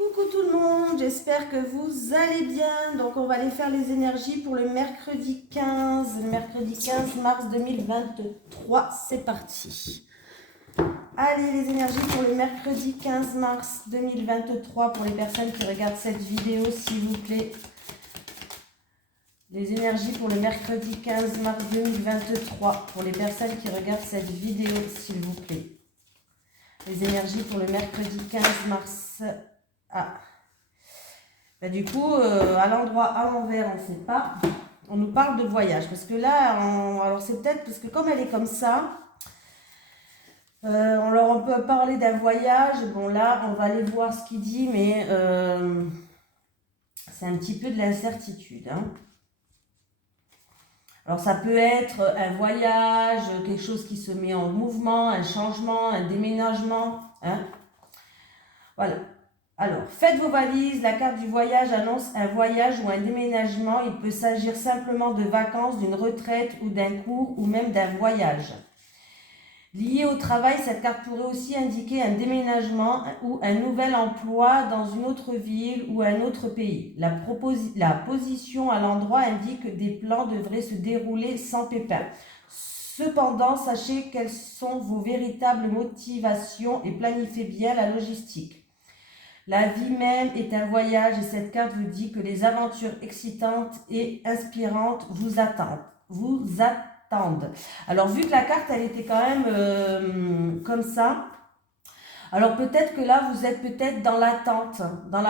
Coucou tout le monde, j'espère que vous allez bien. Donc on va aller faire les énergies pour le mercredi 15 mars 2023. C'est parti. Allez, les énergies pour le mercredi 15 mars 2023 pour les personnes qui regardent cette vidéo, s'il vous plaît. Les énergies pour le mercredi 15 mars 2023 pour les personnes qui regardent cette vidéo, s'il vous plaît. Les énergies pour le mercredi 15 mars. Ah. Bah, du coup, à l'endroit, à l'envers, on ne sait pas. On nous parle de voyage. Parce que là, alors c'est peut-être parce que comme elle est comme ça, on peut parler d'un voyage. Bon, là, on va aller voir ce qu'il dit, mais c'est un petit peu de l'incertitude. Hein. Alors, ça peut être un voyage, quelque chose qui se met en mouvement, un changement, un déménagement. Hein. Voilà. Alors, faites vos valises. La carte du voyage annonce un voyage ou un déménagement. Il peut s'agir simplement de vacances, d'une retraite ou d'un cours ou même d'un voyage. Lié au travail, cette carte pourrait aussi indiquer un déménagement ou un nouvel emploi dans une autre ville ou un autre pays. La position à l'endroit indique que des plans devraient se dérouler sans pépin. Cependant, sachez quelles sont vos véritables motivations et planifiez bien la logistique. La vie même est un voyage et cette carte vous dit que les aventures excitantes et inspirantes vous attendent. Alors vu que la carte elle était quand même comme ça, alors peut-être que là vous êtes peut-être dans l'attente par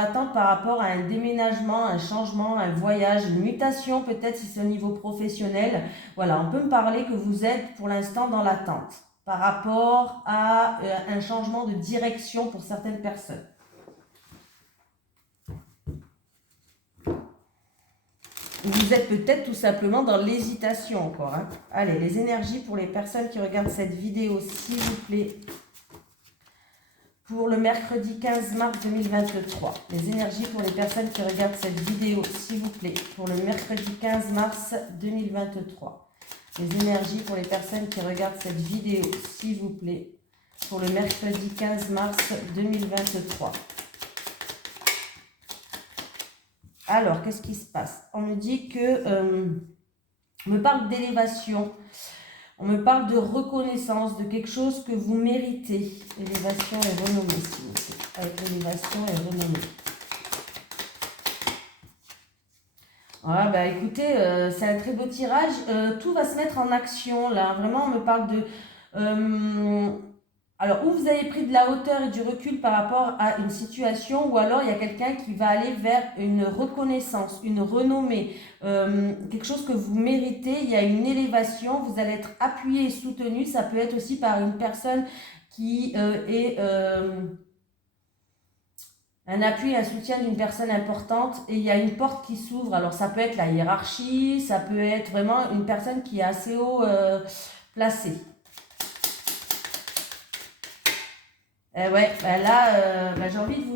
rapport à un déménagement, un changement, un voyage, une mutation, peut-être si c'est au niveau professionnel. Voilà, on peut me parler que vous êtes pour l'instant dans l'attente par rapport à un changement de direction pour certaines personnes. Vous êtes peut-être tout simplement dans l'hésitation encore. Hein. Allez, les énergies pour les personnes qui regardent cette vidéo, s'il vous plaît. Pour le mercredi 15 mars 2023. Les énergies pour les personnes qui regardent cette vidéo, s'il vous plaît. Pour le mercredi 15 mars 2023. Les énergies pour les personnes qui regardent cette vidéo, s'il vous plaît. Pour le mercredi 15 mars 2023. Alors, qu'est-ce qui se passe? On me dit que, on me parle d'élévation, on me parle de reconnaissance, de quelque chose que vous méritez. Élévation et renommée, s'il vous plaît. Avec l'élévation et renommée. Voilà, bah écoutez, c'est un très beau tirage. Tout va se mettre en action, là. Vraiment, on me parle de... alors, ou vous avez pris de la hauteur et du recul par rapport à une situation, ou alors il y a quelqu'un qui va aller vers une reconnaissance, une renommée, quelque chose que vous méritez, il y a une élévation, vous allez être appuyé et soutenu, ça peut être aussi par une personne qui est un appui, un soutien d'une personne importante, et il y a une porte qui s'ouvre, alors ça peut être la hiérarchie, ça peut être vraiment une personne qui est assez haut placée. Ouais, bah là, j'ai envie de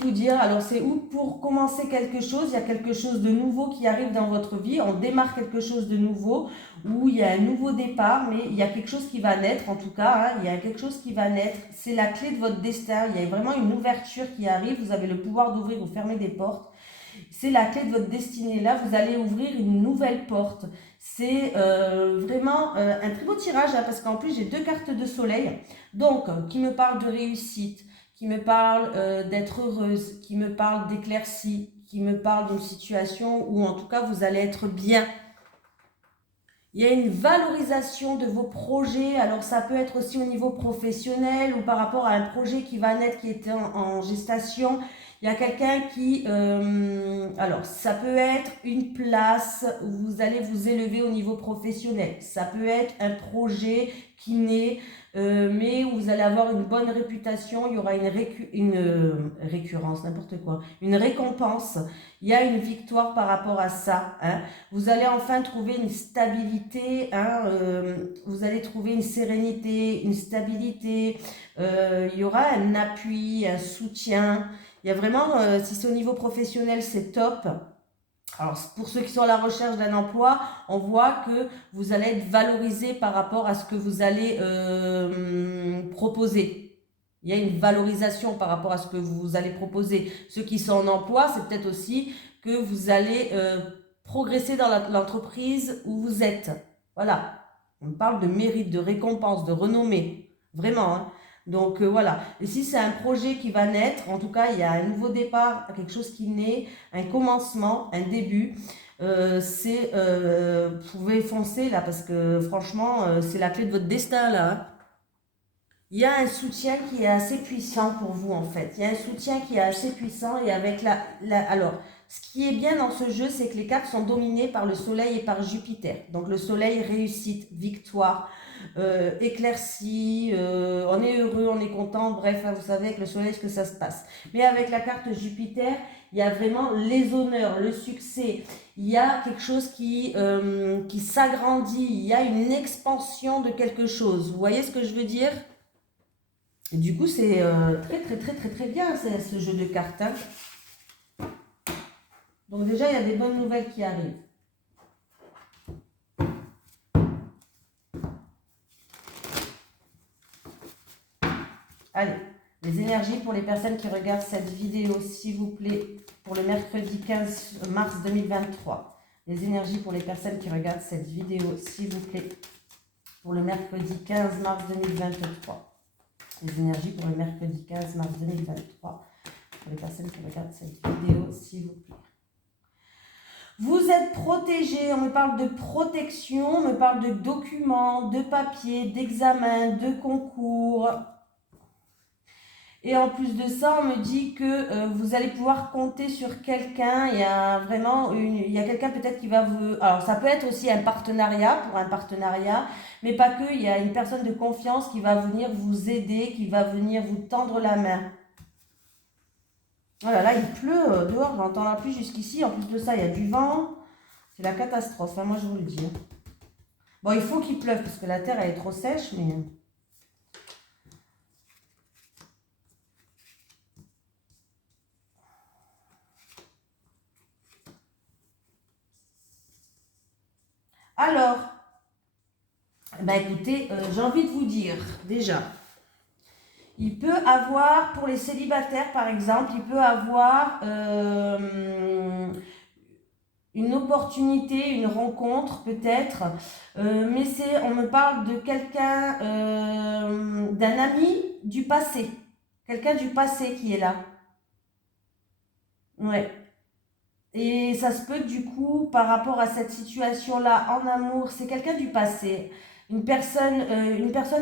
vous dire, alors c'est où pour commencer quelque chose, il y a quelque chose de nouveau qui arrive dans votre vie, on démarre quelque chose de nouveau, où il y a un nouveau départ, mais il y a quelque chose qui va naître en tout cas, hein, il y a quelque chose qui va naître, c'est la clé de votre destin, il y a vraiment une ouverture qui arrive, vous avez le pouvoir d'ouvrir ou fermer des portes. C'est la clé de votre destinée. Là, vous allez ouvrir une nouvelle porte. C'est vraiment un très beau tirage, hein, parce qu'en plus, j'ai 2 cartes de soleil. Donc, qui me parle de réussite, qui me parle d'être heureuse, qui me parle d'éclaircie, qui me parle d'une situation où, en tout cas, vous allez être bien. Il y a une valorisation de vos projets. Alors, ça peut être aussi au niveau professionnel ou par rapport à un projet qui va naître, qui était en gestation. Il y a quelqu'un qui... alors, ça peut être une place où vous allez vous élever au niveau professionnel. Ça peut être un projet qui naît, mais où vous allez avoir une bonne réputation. Il y aura une récurrence, n'importe quoi. Une récompense. Il y a une victoire par rapport à ça. Hein. Vous allez enfin trouver une stabilité. Hein, vous allez trouver une sérénité, une stabilité. Il y aura un appui, un soutien. Il y a vraiment, si c'est au niveau professionnel, c'est top. Alors, pour ceux qui sont à la recherche d'un emploi, on voit que vous allez être valorisé par rapport à ce que vous allez proposer. Il y a une valorisation par rapport à ce que vous allez proposer. Ceux qui sont en emploi, c'est peut-être aussi que vous allez progresser dans l'entreprise où vous êtes. Voilà. On parle de mérite, de récompense, de renommée. Vraiment. Hein. Donc voilà. Et si c'est un projet qui va naître, en tout cas, il y a un nouveau départ, quelque chose qui naît, un commencement, un début. Vous pouvez foncer là parce que franchement, c'est la clé de votre destin là. Hein. Il y a un soutien qui est assez puissant pour vous en fait. Il y a un soutien qui est assez puissant et avec alors, ce qui est bien dans ce jeu, c'est que les cartes sont dominées par le soleil et par Jupiter. Donc le soleil, réussite, victoire, éclaircie, on est heureux, on est content, bref, hein, vous savez avec le soleil ce que ça se passe. Mais avec la carte Jupiter, il y a vraiment les honneurs, le succès, il y a quelque chose qui s'agrandit, il y a une expansion de quelque chose. Vous voyez ce que je veux dire ? Et du coup, c'est très bien ce jeu de cartes. Hein. Donc déjà, il y a des bonnes nouvelles qui arrivent. Allez, les énergies pour les personnes qui regardent cette vidéo, s'il vous plaît, pour le mercredi 15 mars 2023. Les énergies pour les personnes qui regardent cette vidéo, s'il vous plaît, pour le mercredi 15 mars 2023. Les énergies pour le mercredi 15 mars 2023. Pour les personnes qui regardent cette vidéo, s'il vous plaît. Vous êtes protégé, on me parle de protection, on me parle de documents, de papiers, d'examens, de concours. Et en plus de ça, on me dit que vous allez pouvoir compter sur quelqu'un. Il y a vraiment il y a quelqu'un peut-être qui va vous... Alors ça peut être aussi un partenariat, pour un partenariat, mais pas que. Il y a une personne de confiance qui va venir vous aider, qui va venir vous tendre la main. Voilà, là il pleut dehors, j'entends la pluie jusqu'ici. En plus de ça, il y a du vent. C'est la catastrophe, hein, moi je vous le dis. Bon, il faut qu'il pleuve parce que la terre elle est trop sèche, mais... Alors, écoutez, j'ai envie de vous dire, déjà, il peut avoir, pour les célibataires par exemple, il peut avoir une opportunité, une rencontre peut-être, mais on me parle de quelqu'un, d'un ami du passé, quelqu'un du passé qui est là. Ouais. Et ça se peut du coup, par rapport à cette situation-là en amour, c'est quelqu'un du passé. Une personne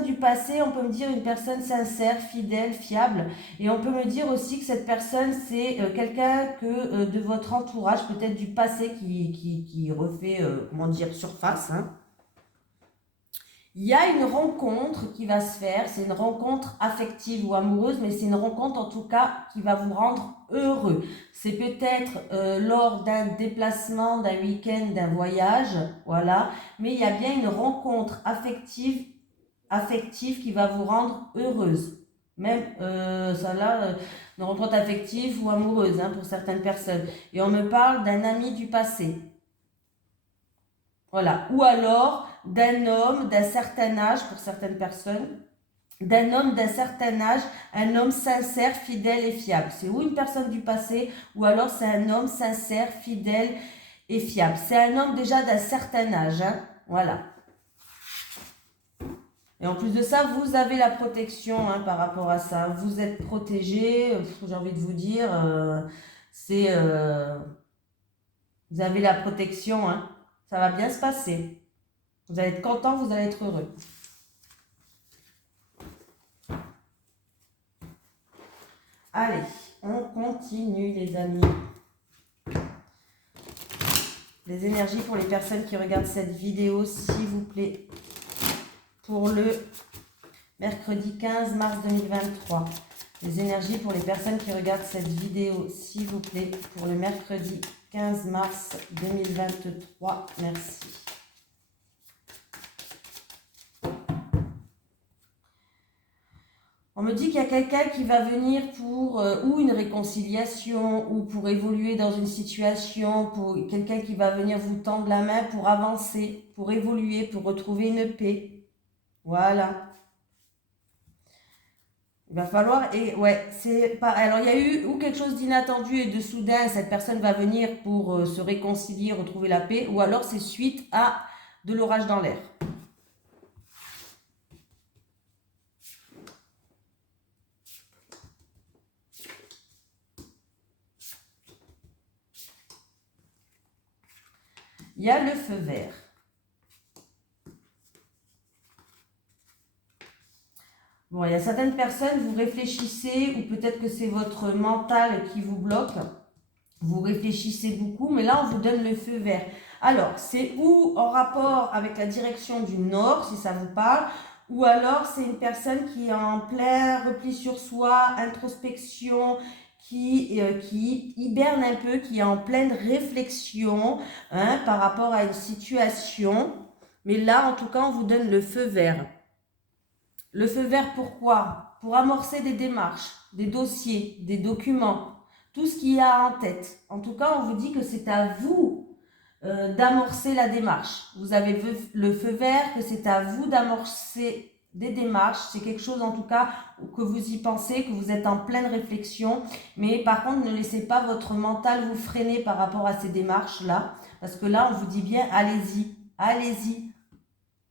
du passé, on peut me dire une personne sincère, fidèle, fiable. Et on peut me dire aussi que cette personne, c'est quelqu'un de votre entourage, peut-être du passé, qui refait, comment dire, surface. Hein. Il y a une rencontre qui va se faire, c'est une rencontre affective ou amoureuse, mais c'est une rencontre en tout cas qui va vous rendre heureux. C'est peut-être lors d'un déplacement, d'un week-end, d'un voyage, voilà, mais il y a bien une rencontre affective qui va vous rendre heureuse. Même ça là, une rencontre affective ou amoureuse hein, pour certaines personnes. Et on me parle d'un ami du passé. Voilà. Ou alors d'un homme d'un certain âge pour certaines personnes, d'un homme d'un certain âge, un homme sincère, fidèle et fiable. C'est ou une personne du passé, ou alors c'est un homme sincère, fidèle et fiable. C'est un homme déjà d'un certain âge. Hein. Voilà. Et en plus de ça, vous avez la protection hein, par rapport à ça. Vous êtes protégé, j'ai envie de vous dire, vous avez la protection, hein. Ça va bien se passer. Vous allez être content, vous allez être heureux. Allez, on continue les amis. Les énergies pour les personnes qui regardent cette vidéo, s'il vous plaît. Pour le mercredi 15 mars 2023. Les énergies pour les personnes qui regardent cette vidéo, s'il vous plaît. Pour le mercredi 15 mars 2023. Merci. On me dit qu'il y a quelqu'un qui va venir pour ou une réconciliation ou pour évoluer dans une situation, pour quelqu'un qui va venir vous tendre la main pour avancer, pour évoluer, pour retrouver une paix. Voilà. Il va falloir, et ouais, c'est pas. Alors, il y a eu ou quelque chose d'inattendu et de soudain, cette personne va venir pour se réconcilier, retrouver la paix, ou alors c'est suite à de l'orage dans l'air. Il y a le feu vert. Bon, il y a certaines personnes, vous réfléchissez, ou peut-être que c'est votre mental qui vous bloque. Vous réfléchissez beaucoup, mais là, on vous donne le feu vert. Alors, c'est ou en rapport avec la direction du nord, si ça vous parle, ou alors c'est une personne qui est en plein repli sur soi, introspection, qui hiberne un peu, qui est en pleine réflexion hein, par rapport à une situation. Mais là, en tout cas, on vous donne le feu vert. Le feu vert, pourquoi? Pour amorcer des démarches, des dossiers, des documents, tout ce qu'il y a en tête. En tout cas, on vous dit que c'est à vous d'amorcer la démarche. Vous avez le feu vert, que c'est à vous d'amorcer des démarches. C'est quelque chose, en tout cas, que vous y pensez, que vous êtes en pleine réflexion. Mais par contre, ne laissez pas votre mental vous freiner par rapport à ces démarches-là. Parce que là, on vous dit bien, allez-y, allez-y.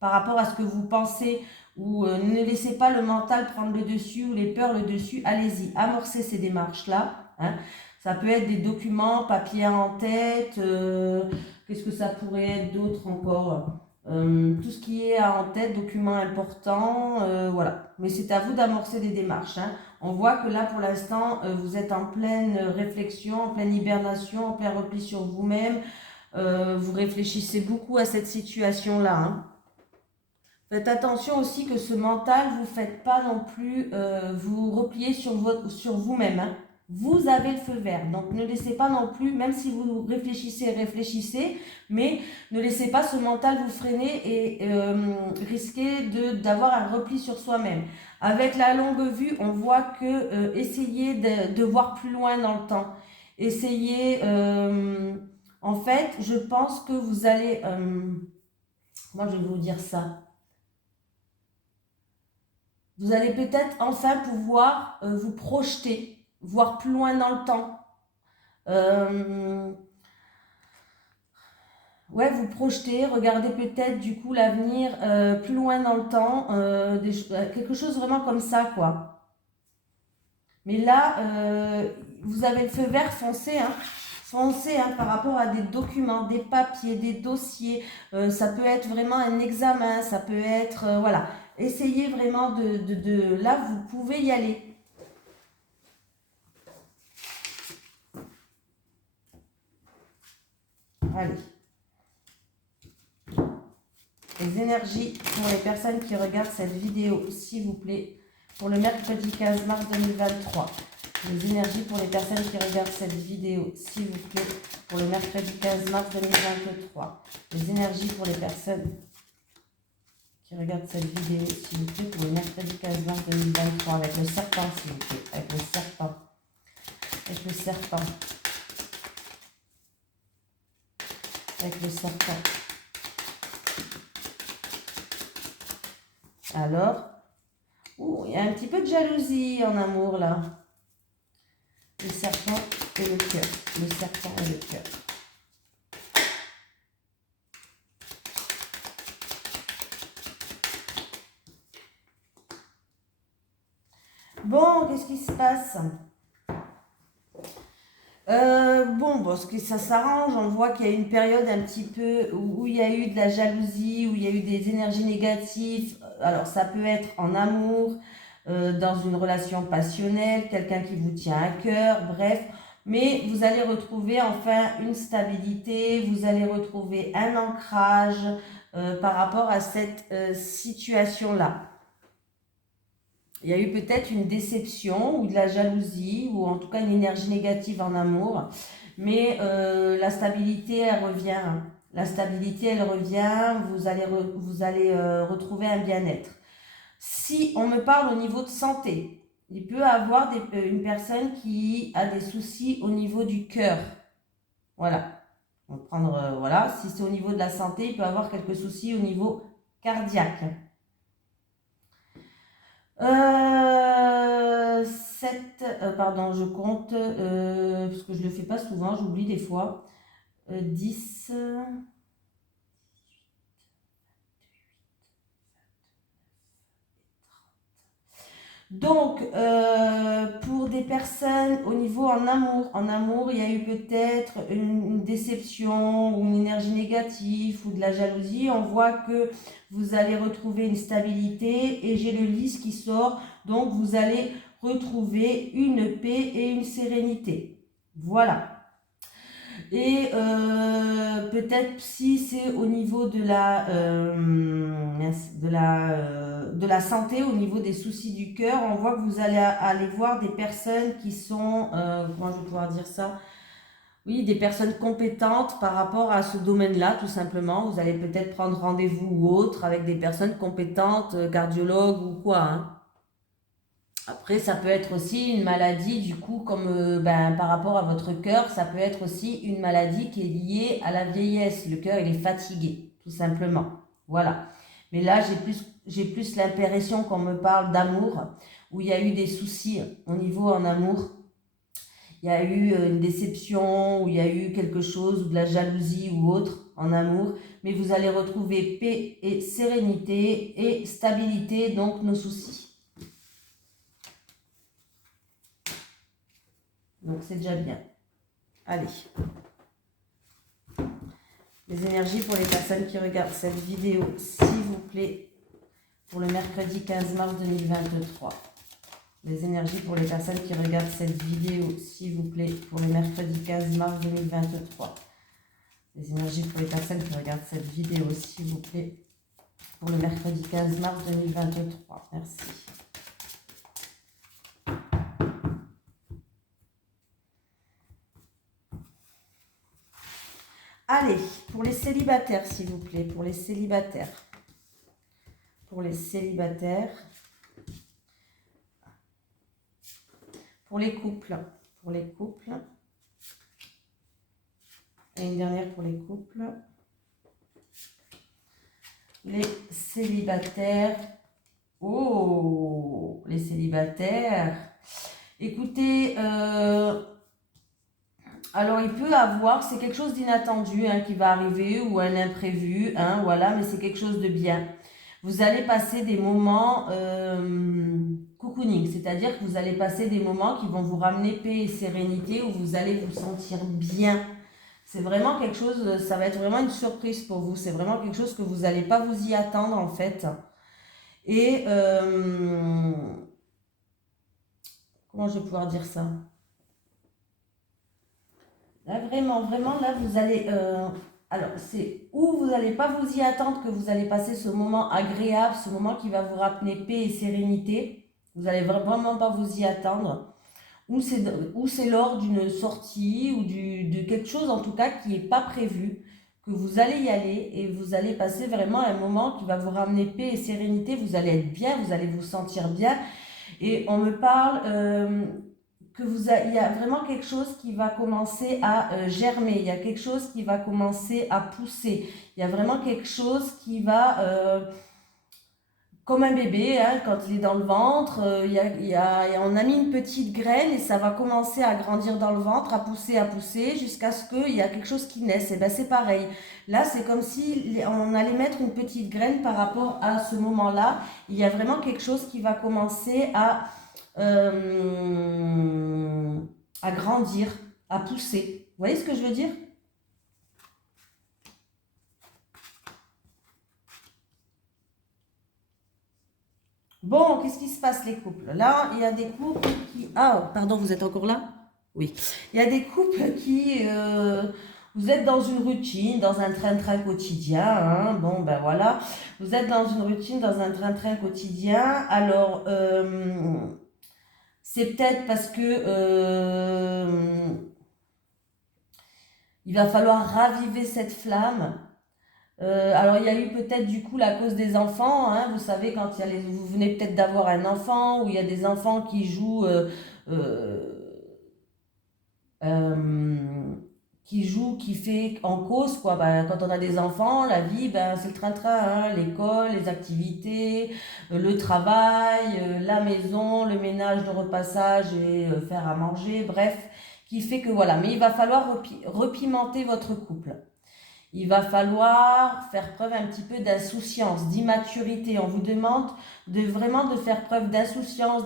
Par rapport à ce que vous pensez, ou ne laissez pas le mental prendre le dessus ou les peurs le dessus, allez-y, amorcez ces démarches-là. Hein. Ça peut être des documents, papier en tête, qu'est-ce que ça pourrait être d'autre encore tout ce qui est en tête, documents importants, voilà. Mais c'est à vous d'amorcer des démarches. Hein. On voit que là, pour l'instant, vous êtes en pleine réflexion, en pleine hibernation, en plein repli sur vous-même. Vous réfléchissez beaucoup à cette situation-là. Hein. Faites attention aussi que ce mental, vous ne faites pas non plus vous replier sur vous-même. Hein. Vous avez le feu vert, donc ne laissez pas non plus, même si vous réfléchissez, mais ne laissez pas ce mental vous freiner et risquer d'avoir un repli sur soi-même. Avec la longue vue, on voit que essayez de voir plus loin dans le temps. Essayez, en fait, je pense que vous allez, moi je vais vous dire ça. Vous allez peut-être enfin pouvoir vous projeter, voir plus loin dans le temps. Ouais, vous projeter, regarder peut-être du coup l'avenir plus loin dans le temps, quelque chose vraiment comme ça, quoi. Mais là, vous avez le feu vert foncé, hein. Foncé hein, par rapport à des documents, des papiers, des dossiers. Ça peut être vraiment un examen, ça peut être, voilà. Essayez vraiment là, vous pouvez y aller. Allez. Les énergies pour les personnes qui regardent cette vidéo, s'il vous plaît, pour le mercredi 15 mars 2023. Les énergies pour les personnes qui regardent cette vidéo, s'il vous plaît, pour le mercredi 15 mars 2023. Les énergies pour les personnes qui regardent cette vidéo, s'il vous plaît, pour le mercredi 15 mars 2023, avec le serpent, s'il vous plaît, avec le serpent. Avec le serpent. Avec le serpent. Alors, il y a un petit peu de jalousie en amour là. Le serpent et le cœur. Le serpent et le cœur. Bon, qu'est-ce qui se passe? Parce que ça s'arrange, on voit qu'il y a une période un petit peu où il y a eu de la jalousie, où il y a eu des énergies négatives. Alors ça peut être en amour, dans une relation passionnelle, quelqu'un qui vous tient à cœur, bref. Mais vous allez retrouver enfin une stabilité, vous allez retrouver un ancrage par rapport à cette situation-là. Il y a eu peut-être une déception ou de la jalousie ou en tout cas une énergie négative en amour. Mais la stabilité, elle revient. La stabilité, elle revient. Vous allez retrouver un bien-être. Si on me parle au niveau de santé, il peut y avoir une personne qui a des soucis au niveau du cœur. Voilà. On va prendre, voilà. Si c'est au niveau de la santé, il peut y avoir quelques soucis au niveau cardiaque. Pardon, je compte, parce que je le fais pas souvent, j'oublie des fois. 10. Donc, pour des personnes au niveau en amour, il y a eu peut-être une déception ou une énergie négative ou de la jalousie. On voit que vous allez retrouver une stabilité et j'ai le lys qui sort. Donc, vous allez retrouver une paix et une sérénité. Voilà. Et peut-être si c'est au niveau de la santé, au niveau des soucis du cœur, on voit que vous allez aller voir des personnes qui sont, comment je vais pouvoir dire ça? Oui, des personnes compétentes par rapport à ce domaine-là, tout simplement. Vous allez peut-être prendre rendez-vous ou autre avec des personnes compétentes, cardiologues ou quoi, hein. Après, ça peut être aussi une maladie, du coup, comme par rapport à votre cœur, ça peut être aussi une maladie qui est liée à la vieillesse. Le cœur, il est fatigué, tout simplement. Voilà. Mais là, j'ai plus l'impression qu'on me parle d'amour, où il y a eu des soucis au niveau en amour. Il y a eu une déception, ou il y a eu quelque chose, ou de la jalousie ou autre en amour. Mais vous allez retrouver paix et sérénité et stabilité, donc nos soucis. Donc c'est déjà bien. Allez. Les énergies pour les personnes qui regardent cette vidéo, s'il vous plaît, pour le mercredi 15 mars 2023. Les énergies pour les personnes qui regardent cette vidéo, s'il vous plaît, pour le mercredi 15 mars 2023. Les énergies pour les personnes qui regardent cette vidéo, s'il vous plaît, pour le mercredi 15 mars 2023. Merci. Allez, pour les célibataires, s'il vous plaît, pour les célibataires. Pour les célibataires. Pour les couples. Pour les couples. Et une dernière pour les couples. Les célibataires. Oh, les célibataires. Écoutez, alors il peut avoir, c'est quelque chose d'inattendu hein, qui va arriver ou un imprévu, hein, voilà, mais c'est quelque chose de bien. Vous allez passer des moments cocooning, c'est-à-dire que vous allez passer des moments qui vont vous ramener paix et sérénité, où vous allez vous sentir bien. C'est vraiment quelque chose, ça va être vraiment une surprise pour vous, c'est vraiment quelque chose que vous n'allez pas vous y attendre en fait. Et comment je vais pouvoir dire ça? Là, vraiment, vraiment, là, vous allez... alors, c'est où vous n'allez pas vous y attendre que vous allez passer ce moment agréable, ce moment qui va vous rappeler paix et sérénité. Vous n'allez vraiment pas vous y attendre. Ou c'est lors d'une sortie ou de quelque chose, en tout cas, qui n'est pas prévu, que vous allez y aller et vous allez passer vraiment un moment qui va vous ramener paix et sérénité. Vous allez être bien, vous allez vous sentir bien. Et on me parle... il y a vraiment quelque chose qui va commencer à germer, il y a quelque chose qui va commencer à pousser, il y a vraiment quelque chose qui va, comme un bébé, hein, quand il est dans le ventre, on a mis une petite graine et ça va commencer à grandir dans le ventre, à pousser, jusqu'à ce qu'il y a quelque chose qui naisse. Et bien c'est pareil, là c'est comme si on allait mettre une petite graine par rapport à ce moment-là, il y a vraiment quelque chose qui va commencer à grandir, à pousser. Vous voyez ce que je veux dire? Bon, qu'est-ce qui se passe les couples? Là, il y a des couples qui... Ah, pardon, vous êtes encore là? Oui. Il y a des couples qui... vous êtes dans une routine, dans un train-train quotidien. Hein. Bon, ben voilà. Vous êtes dans une routine, dans un train-train quotidien. Alors... c'est peut-être parce que il va falloir raviver cette flamme. Alors il y a eu peut-être du coup la cause des enfants, hein, vous savez quand vous venez peut-être d'avoir un enfant ou il y a des enfants euh, qui jouent qui fait en cause, quoi. Ben, quand on a des enfants, la vie, ben, c'est le train-train, hein, l'école, les activités, le travail, la maison, le ménage, le repassage et faire à manger, bref, qui fait que voilà. Mais il va falloir repimenter votre couple. Il va falloir faire preuve un petit peu d'insouciance, d'immaturité. On vous demande vraiment de faire preuve d'insouciance,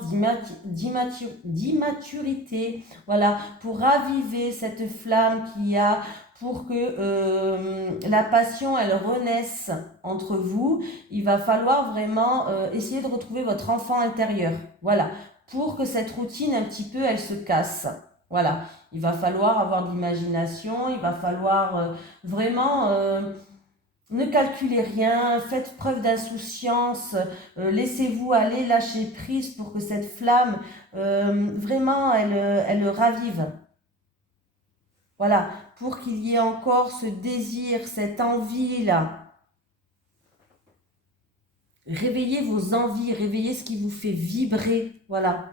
d'immaturité, voilà, pour raviver cette flamme qu'il y a, pour que la passion, elle renaisse entre vous. Il va falloir vraiment essayer de retrouver votre enfant intérieur, voilà, pour que cette routine un petit peu, elle se casse. Voilà, il va falloir avoir de l'imagination, il va falloir vraiment, ne calculez rien, faites preuve d'insouciance, laissez-vous aller, lâchez prise pour que cette flamme, vraiment, elle ravive. Voilà, pour qu'il y ait encore ce désir, cette envie-là. Réveillez vos envies, réveillez ce qui vous fait vibrer, voilà,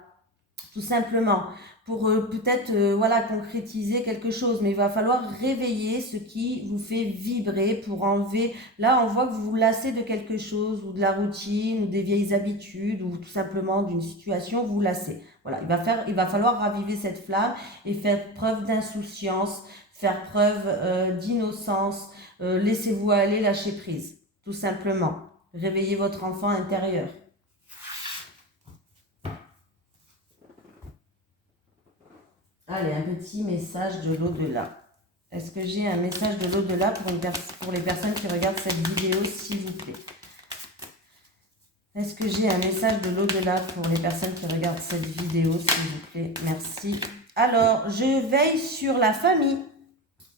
tout simplement. Pour peut-être voilà, concrétiser quelque chose, mais il va falloir réveiller ce qui vous fait vibrer pour enlever. Là, on voit que vous vous lassez de quelque chose, ou de la routine, ou des vieilles habitudes, ou tout simplement d'une situation, vous vous lassez. Voilà, il va falloir raviver cette flamme et faire preuve d'insouciance, faire preuve d'innocence, laissez-vous aller, lâcher prise, tout simplement. Réveillez votre enfant intérieur. Allez, un petit message de l'au-delà. Est-ce que j'ai un message de l'au-delà pour les personnes qui regardent cette vidéo, s'il vous plaît? Est-ce que j'ai un message de l'au-delà pour les personnes qui regardent cette vidéo, s'il vous plaît? Merci. Alors, je veille sur la famille.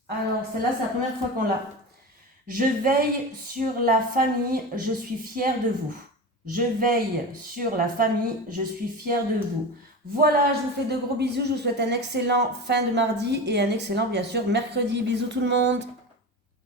Alors, celle-là, c'est la première fois qu'on l'a. Je veille sur la famille, je suis fière de vous. Je veille sur la famille, je suis fière de vous. Voilà, je vous fais de gros bisous, je vous souhaite un excellent fin de mardi et un excellent, bien sûr, mercredi. Bisous tout le monde.